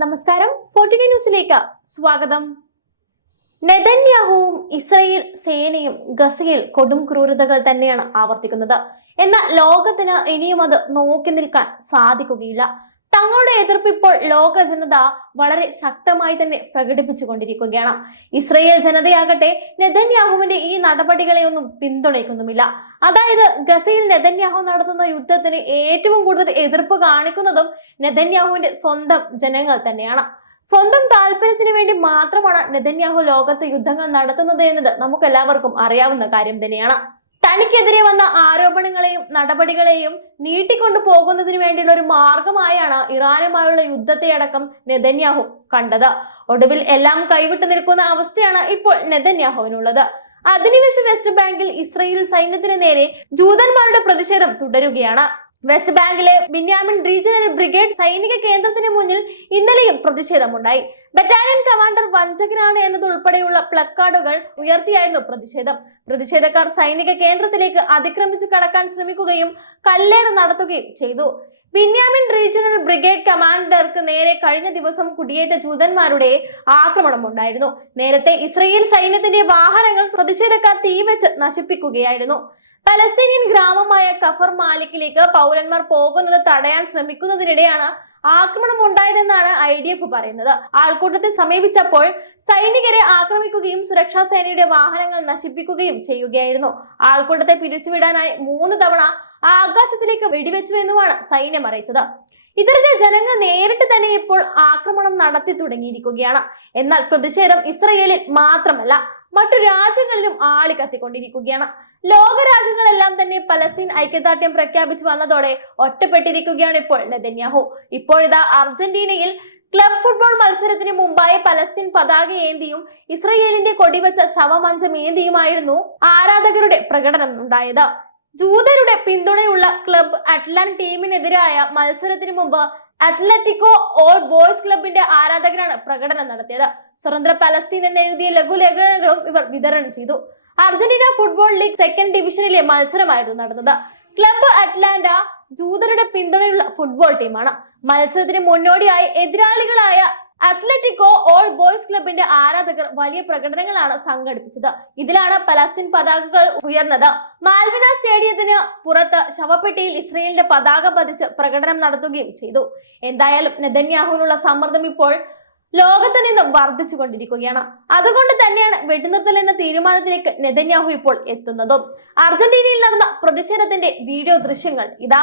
നമസ്കാരം. ഫോർട്ടിക ന്യൂസിലേക്ക് സ്വാഗതം. നെതന്യാഹുവും ഇസ്രായേൽ സേനയും ഗസയിൽ കൊടും ക്രൂരതകൾ തന്നെയാണ് ആവർത്തിക്കുന്നത്. എന്നാൽ ലോകത്തിന് ഇനിയും അത് നോക്കി നിൽക്കാൻ സാധിക്കുകയില്ല. തങ്ങളുടെ എതിർപ്പ് ഇപ്പോൾ ലോക ജനത വളരെ ശക്തമായി തന്നെ പ്രകടിപ്പിച്ചുകൊണ്ടിരിക്കുകയാണ്. ഇസ്രായേൽ ജനതയാകട്ടെ നെതന്യാഹുവിന്റെ ഈ നടപടികളെയൊന്നും പിന്തുണയ്ക്കുന്നുമില്ല. അതായത് ഗസയിൽ നെതന്യാഹു നടത്തുന്ന യുദ്ധത്തിന് ഏറ്റവും കൂടുതൽ എതിർപ്പ് കാണിക്കുന്നതും നെതന്യാഹുവിന്റെ സ്വന്തം ജനങ്ങൾ തന്നെയാണ്. സ്വന്തം താല്പര്യത്തിന് വേണ്ടി മാത്രമാണ് നെതന്യാഹു ലോകത്ത് യുദ്ധങ്ങൾ നടത്തുന്നത് എന്നത് നമുക്കെല്ലാവർക്കും അറിയാവുന്ന കാര്യം തന്നെയാണ്. തനിക്കെതിരെ വന്ന ആരോപണങ്ങളെയും നടപടികളെയും നീട്ടിക്കൊണ്ടു പോകുന്നതിന് വേണ്ടിയുള്ള ഒരു മാർഗമായാണ് ഇറാനുമായുള്ള യുദ്ധത്തെ അടക്കം നെതന്യാഹു കണ്ടത്. ഒടുവിൽ എല്ലാം കൈവിട്ടു നിൽക്കുന്ന അവസ്ഥയാണ് ഇപ്പോൾ നെതന്യാഹുവിനുള്ളത്. അധിനിവേശ വെസ്റ്റ് ബാങ്കിൽ ഇസ്രായേൽ സൈന്യത്തിന് നേരെ ജൂതന്മാരുടെ പ്രതിഷേധം തുടരുകയാണ്. വെസ്റ്റ് ബാങ്കിലെ ബിന്യാമിൻ റീജിയണൽ ബ്രിഗേഡ് സൈനിക കേന്ദ്രത്തിന് മുന്നിൽ ഇന്നലെയും പ്രതിഷേധമുണ്ടായി. ബറ്റാലിയൻ കമാൻഡർ വഞ്ചകനാണ് എന്നതുൾപ്പെടെയുള്ള പ്ലക്കാർഡുകൾ ഉയർത്തിയായിരുന്നു പ്രതിഷേധം. പ്രതിഷേധക്കാർ സൈനിക കേന്ദ്രത്തിലേക്ക് അതിക്രമിച്ചു കടക്കാൻ ശ്രമിക്കുകയും കല്ലേറ് നടത്തുകയും ചെയ്തു. ബിന്യാമിൻ റീജിയണൽ ബ്രിഗേഡ് കമാൻഡർക്ക് നേരെ കഴിഞ്ഞ ദിവസം കുടിയേറ്റ ജൂതന്മാരുടെ ആക്രമണം ഉണ്ടായിരുന്നു. നേരത്തെ ഇസ്രായേൽ സൈന്യത്തിന്റെ വാഹനങ്ങൾ പ്രതിഷേധക്കാർ തീവെച്ച് നശിപ്പിക്കുകയായിരുന്നു. പലസ്തീനിയൻ ഗ്രാമമായ കഫർ മാലിക്കിലേക്ക് പൗരന്മാർ പോകുന്നത് തടയാൻ ശ്രമിക്കുന്നതിനിടെയാണ് ആക്രമണം ഉണ്ടായതെന്നാണ് IDF പറയുന്നത്. ആൾക്കൂട്ടത്തെ സമീപിച്ചപ്പോൾ സൈനികരെ ആക്രമിക്കുകയും സുരക്ഷാ സേനയുടെ വാഹനങ്ങൾ നശിപ്പിക്കുകയും ചെയ്യുകയായിരുന്നു. ആൾക്കൂട്ടത്തെ പിരിച്ചുവിടാനായി 3 തവണ ആകാശത്തിലേക്ക് വെടിവെച്ചു എന്നുമാണ് സൈന്യം അറിയിച്ചത്. ഇത്തരത്തിൽ ജനങ്ങൾ നേരിട്ട് തന്നെ ഇപ്പോൾ ആക്രമണം നടത്തി തുടങ്ങിയിരിക്കുകയാണ്. എന്നാൽ പ്രതിഷേധം ഇസ്രായേലിൽ മാത്രമല്ല മറ്റു രാജ്യങ്ങളിലും ആളിക്കത്തിക്കൊണ്ടിരിക്കുകയാണ്. ലോക രാജ്യങ്ങളെല്ലാം തന്നെ പലസ്തീൻ ഐക്യദാർഢ്യം പ്രഖ്യാപിച്ചു വന്നതോടെ ഒറ്റപ്പെട്ടിരിക്കുകയാണ് ഇപ്പോൾ നെതന്യാഹു. ഇപ്പോഴിതാ അർജന്റീനയിൽ ക്ലബ് ഫുട്ബോൾ മത്സരത്തിന് മുമ്പായി പലസ്തീൻ പതാക ഏന്തിയും ഇസ്രായേലിന്റെ കൊടിവെച്ച ശവമഞ്ചം ഏന്തിയുമായിരുന്നു ആരാധകരുടെ പ്രകടനം ഉണ്ടായത്. ജൂതരുടെ പിന്തുണയുള്ള ക്ലബ് അറ്റ്ലാൻ ടീമിനെതിരായ മത്സരത്തിന് മുമ്പ് അത്ലറ്റിക്കോ ഓൾ ബോയ്സ് ക്ലബിന്റെ ആരാധകരാണ് പ്രകടനം നടത്തിയത്. സ്വതന്ത്ര പലസ്തീൻ എന്നെഴുതിയ ലഘുലേഖനങ്ങളും ഇവർ വിതരണം ചെയ്തു. അർജന്റീന ഫുട്ബോൾ ലീഗ് 2nd ഡിവിഷനിലെ മത്സരമായിരുന്നു നടന്നത്. ക്ലബ് അറ്റ്ലാന്റ ജൂതരുടെ പിന്തുണയുള്ള ഫുട്ബോൾ ടീമാണ്. മത്സരത്തിന് മുന്നോടിയായി എതിരാളികളായ അത്ലറ്റിക്കോ ഓൾ ബോയ്സ് ക്ലബിന്റെ ആരാധകർ വലിയ പ്രകടനങ്ങളാണ് സംഘടിപ്പിച്ചത്. ഇതിലാണ് പലസ്തീൻ പതാകകൾ ഉയർന്നത്. മാൽവിന സ്റ്റേഡിയത്തിന് പുറത്ത് ശവപ്പെട്ടിയിൽ ഇസ്രായേലിന്റെ പതാക പതിച്ച് പ്രകടനം നടത്തുകയും ചെയ്തു. എന്തായാലും നെതന്യാഹുവിനുള്ള സമ്മർദ്ദം ഇപ്പോൾ ലോകത്ത് നിന്നും വർദ്ധിച്ചു കൊണ്ടിരിക്കുകയാണ്. അതുകൊണ്ട് തന്നെയാണ് വെടിനിർത്തൽ എന്ന തീരുമാനത്തിലേക്ക് നെതന്യാഹു ഇപ്പോൾ എത്തുന്നതും. അർജന്റീനയിൽ നടന്ന പ്രതിഷേധത്തിന്റെ വീഡിയോ ദൃശ്യങ്ങൾ ഇതാ.